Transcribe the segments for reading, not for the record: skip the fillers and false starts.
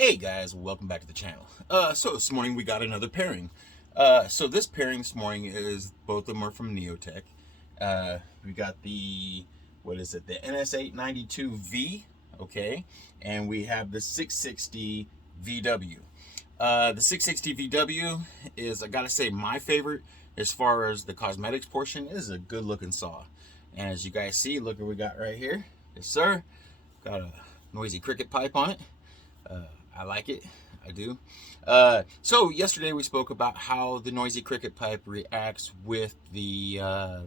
Hey guys, welcome back to the channel. So this morning we got another pairing. So this pairing this morning is, both of them are from Neo-tec. We got the, what is it, the ns892v, okay, and we have the 660vw. The 660vw is, I gotta say, my favorite as far as the cosmetics portion. It is a good looking saw. And as you guys see, look what we got right here. Yes sir, got a noisy cricket pipe on it. I like it, I do. So yesterday we spoke about how the noisy cricket pipe reacts with the how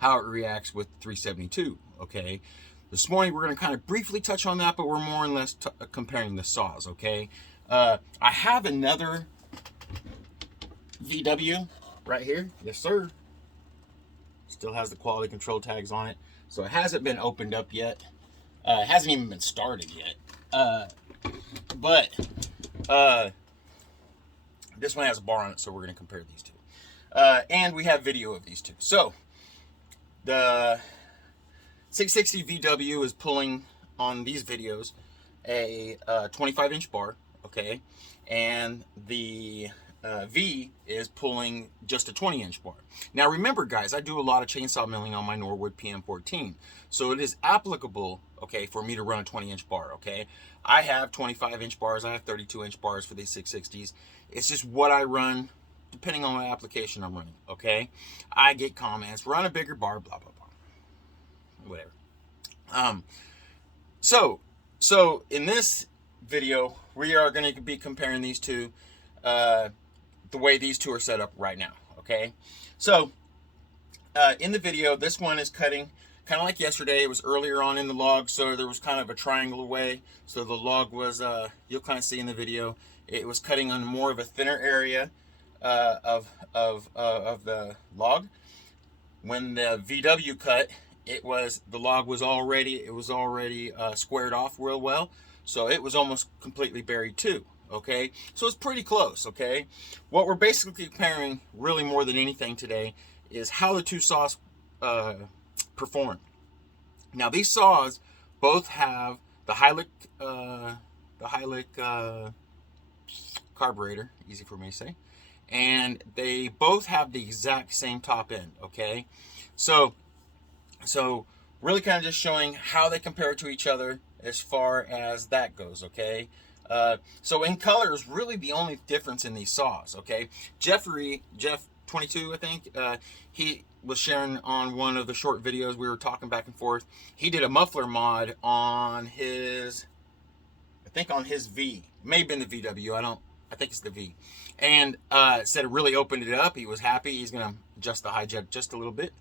it reacts with 372. Okay, this morning we're going to kind of briefly touch on that, but we're more or less comparing the saws. Okay, I have another VW right here. Yes sir, still has the quality control tags on it, so it hasn't been opened up yet. It hasn't even been started yet. But this one has a bar on it, so we're going to compare these two. And we have video of these two. So the 660vw is pulling on these videos a 25-inch bar, okay, and the V is pulling just a 20-inch bar. Now remember guys, I do a lot of chainsaw milling on my Norwood PM14, so it is applicable, okay, for me to run a 20-inch bar. Okay, I have 25-inch bars, I have 32-inch bars for these 660s. It's just what I run depending on what application I'm running. Okay, I get comments, run a bigger bar, blah blah blah, whatever. So in this video we are going to be comparing these two, the way these two are set up right now. Okay, so in the video, this one is cutting kind of like yesterday. It was earlier on in the log, so there was kind of a triangle away, so the log was, you'll kind of see in the video, it was cutting on more of a thinner area of the log. When the VW cut, the log was already squared off real well, so it was almost completely buried too. Okay, so it's pretty close. Okay, what we're basically comparing, really more than anything today, is how the two saws perform. Now these saws both have the Hylic carburetor, easy for me to say, and they both have the exact same top end. Okay, so really kind of just showing how they compare to each other as far as that goes. Okay, so in color is really the only difference in these saws. Okay, Jeff 22, I think, he was sharing on one of the short videos, we were talking back and forth. He did a muffler mod on his, I think on his V, may have been the VW, I think it's the V, and said it really opened it up. He was happy. He's gonna adjust the high jet just a little bit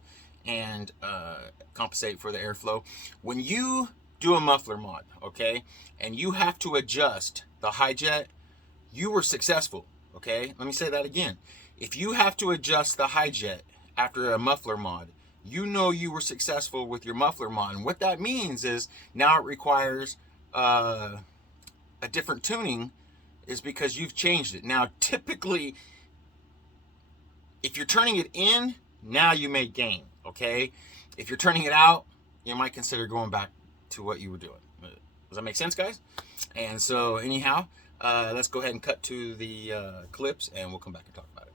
and compensate for the airflow. When you do a muffler mod, okay, and you have to adjust the high jet, you were successful. Okay, let me say that again. If you have to adjust the high jet after a muffler mod, you know you were successful with your muffler mod. And what that means is now it requires a different tuning, is because you've changed it. Now typically, if you're turning it in, now you may gain. Okay, if you're turning it out, you might consider going back to what you were doing. Does that make sense, guys? And so anyhow, let's go ahead and cut to the clips, and we'll come back and talk about it.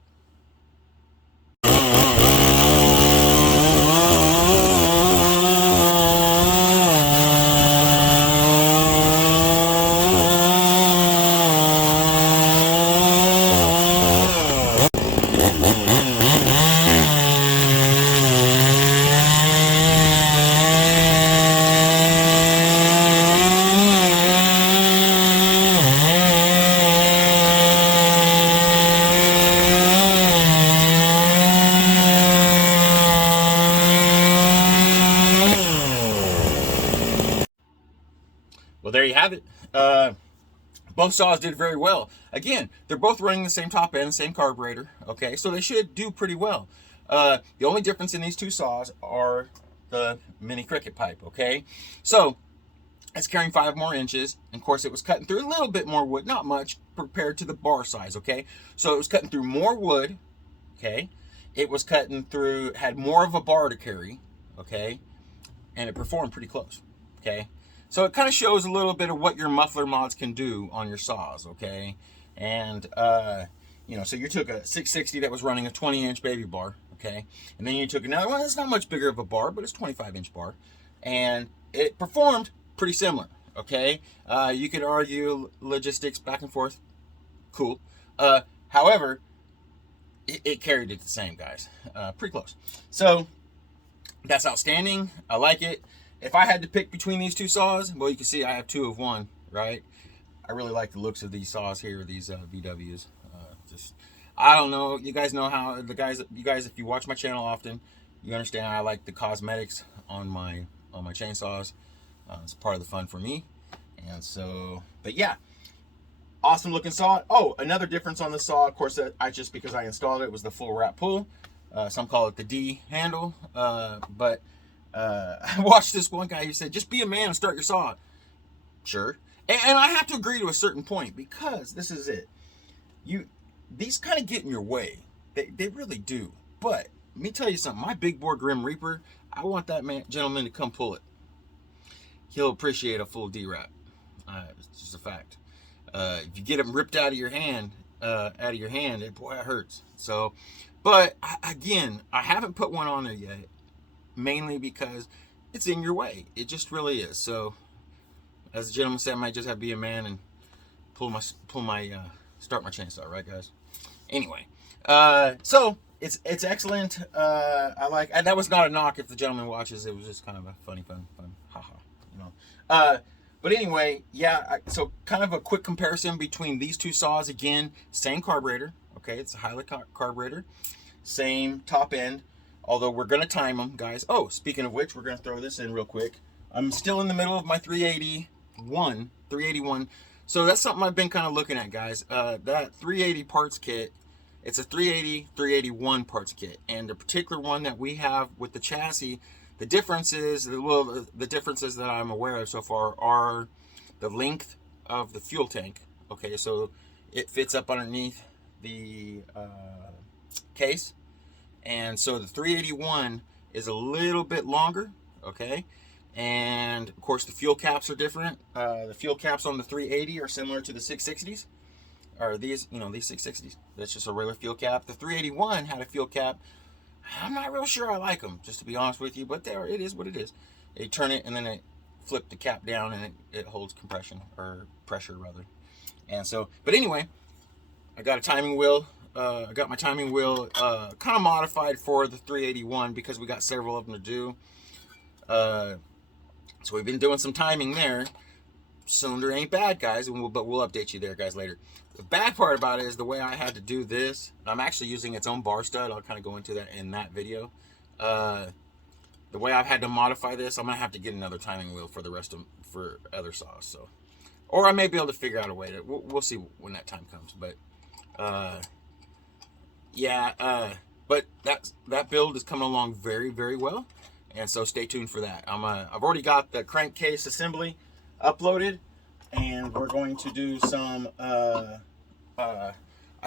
Well, there you have it. Both saws did very well. Again, they're both running the same top end, same carburetor. Okay, so they should do pretty well. The only difference in these two saws are the mini cricket pipe. Okay, so it's carrying 5 more inches. And of course, it was cutting through a little bit more wood, not much compared to the bar size. Okay, so it was cutting through more wood. Okay, it was cutting through, had more of a bar to carry. Okay, and it performed pretty close. Okay, So it kind of shows a little bit of what your muffler mods can do on your saws, okay? And, you know, so you took a 660 that was running a 20-inch baby bar, okay? And then you took another one that's not much bigger of a bar, but it's 25-inch bar. And it performed pretty similar, okay? You could argue logistics back and forth. Cool. However, it carried it the same, guys. Pretty close. So that's outstanding. I like it. If I had to pick between these two saws, well, you can see I have two of one, right? I really like the looks of these saws here, these VWs. Just, I don't know. You guys know how you guys, if you watch my channel often, you understand I like the cosmetics on my chainsaws. It's part of the fun for me. And so, but yeah, awesome looking saw. Oh, another difference on the saw, of course, that just because I installed it, was the full wrap pull. Some call it the D handle, but I watched this one guy who said, just be a man and start your saw. Sure. And I have to agree to a certain point, because this is it. These kind of get in your way. They really do. But let me tell you something. My big bore Grim Reaper, I want that gentleman to come pull it. He'll appreciate a full D-wrap. It's just a fact. If you get them ripped out of your hand, boy, it hurts. So, but again, I haven't put one on there yet, mainly because it's in your way. It just really is. So, as the gentleman said, I might just have to be a man and start my chainsaw, right, guys? Anyway, so it's excellent. I like, and that was not a knock if the gentleman watches. It was just kind of a funny, haha, you know. But anyway, yeah. So kind of a quick comparison between these two saws. Again, same carburetor. Okay, it's a Hylic carburetor, same top end. Although we're gonna time them, guys. Oh, speaking of which, we're gonna throw this in real quick. I'm still in the middle of my 381. So that's something I've been kind of looking at, guys. That 380 parts kit, it's a 381 parts kit, and the particular one that we have with the chassis, the differences that I'm aware of so far are the length of the fuel tank. Okay, so it fits up underneath the case, and so the 381 is a little bit longer. Okay. And of course the fuel caps are different. The fuel caps on the 380 are similar to the 660s, or these, you know, these 660s. That's just a regular fuel cap. The 381 had a fuel cap. I'm not real sure I like them, just to be honest with you, but it is what it is. They turn it and then they flip the cap down, and it holds compression, or pressure rather. And so, but anyway, I got a timing wheel. I got my timing wheel kind of modified for the 381 because we got several of them to do. So we've been doing some timing there. Cylinder ain't bad, guys, but we'll update you there, guys, later. The bad part about it is the way I had to do this. I'm actually using its own bar stud. I'll kind of go into that in that video. The way I've had to modify this, I'm gonna have to get another timing wheel for for other saws. So, or I may be able to figure out a way to. We'll see when that time comes. But yeah. But that build is coming along very, very well. And so stay tuned for that. I've already got the crankcase assembly uploaded, and we're going to do some. I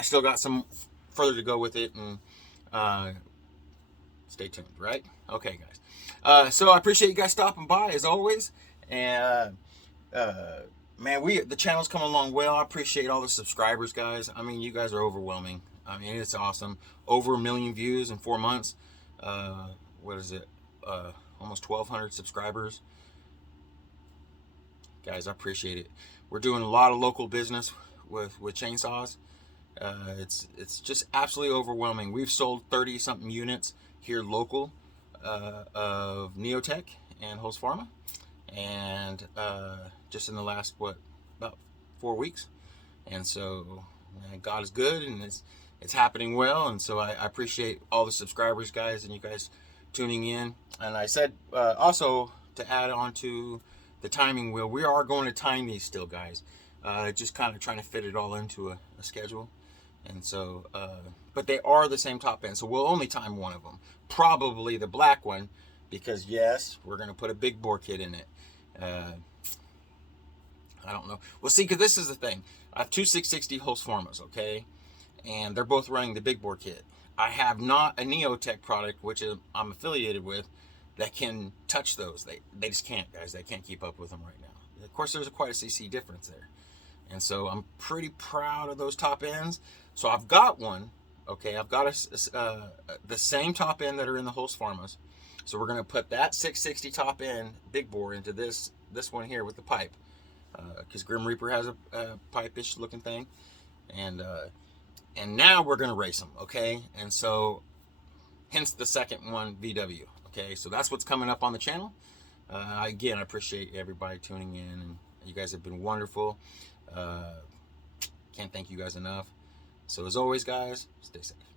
still got some further to go with it, and stay tuned. Right? Okay, guys. So I appreciate you guys stopping by as always, and man, the channel's coming along well. I appreciate all the subscribers, guys. I mean, you guys are overwhelming. I mean, it's awesome. Over 1 million views in 4 months. What is it? Almost 1,200 subscribers. Guys, I appreciate it. We're doing a lot of local business with chainsaws. It's just absolutely overwhelming. We've sold 30-something units here local of Neo-tec and Host Pharma, and just in the last about 4 weeks. And so, man, God is good, and it's happening well. And so I appreciate all the subscribers, guys, and you guys tuning in. And I said also to add on to the timing wheel, we are going to time these still, guys. Just kind of trying to fit it all into a schedule. And so but they are the same top end, so we'll only time one of them, probably the black one, because yes, we're going to put a big bore kit in it. I don't know, we'll see, because this is the thing. I have two 660 Host Pharmas, okay, and they're both running the big bore kit. I have not a Neo-tec product, which I'm affiliated with, that can touch those. They just can't, guys. They can't keep up with them right now. Of course, there's quite a cc difference there, and so I'm pretty proud of those top ends. So I've got one. Okay, I've got the same top end that are in the Holst Pharmas. So we're gonna put that 660 top end big bore into this one here with the pipe, because Grim Reaper has a pipe-ish looking thing, and now we're gonna race them. Okay, and so hence the second one, VW. Okay, so that's what's coming up on the channel. Again, I appreciate everybody tuning in, and you guys have been wonderful. Can't thank you guys enough. So as always, guys, stay safe.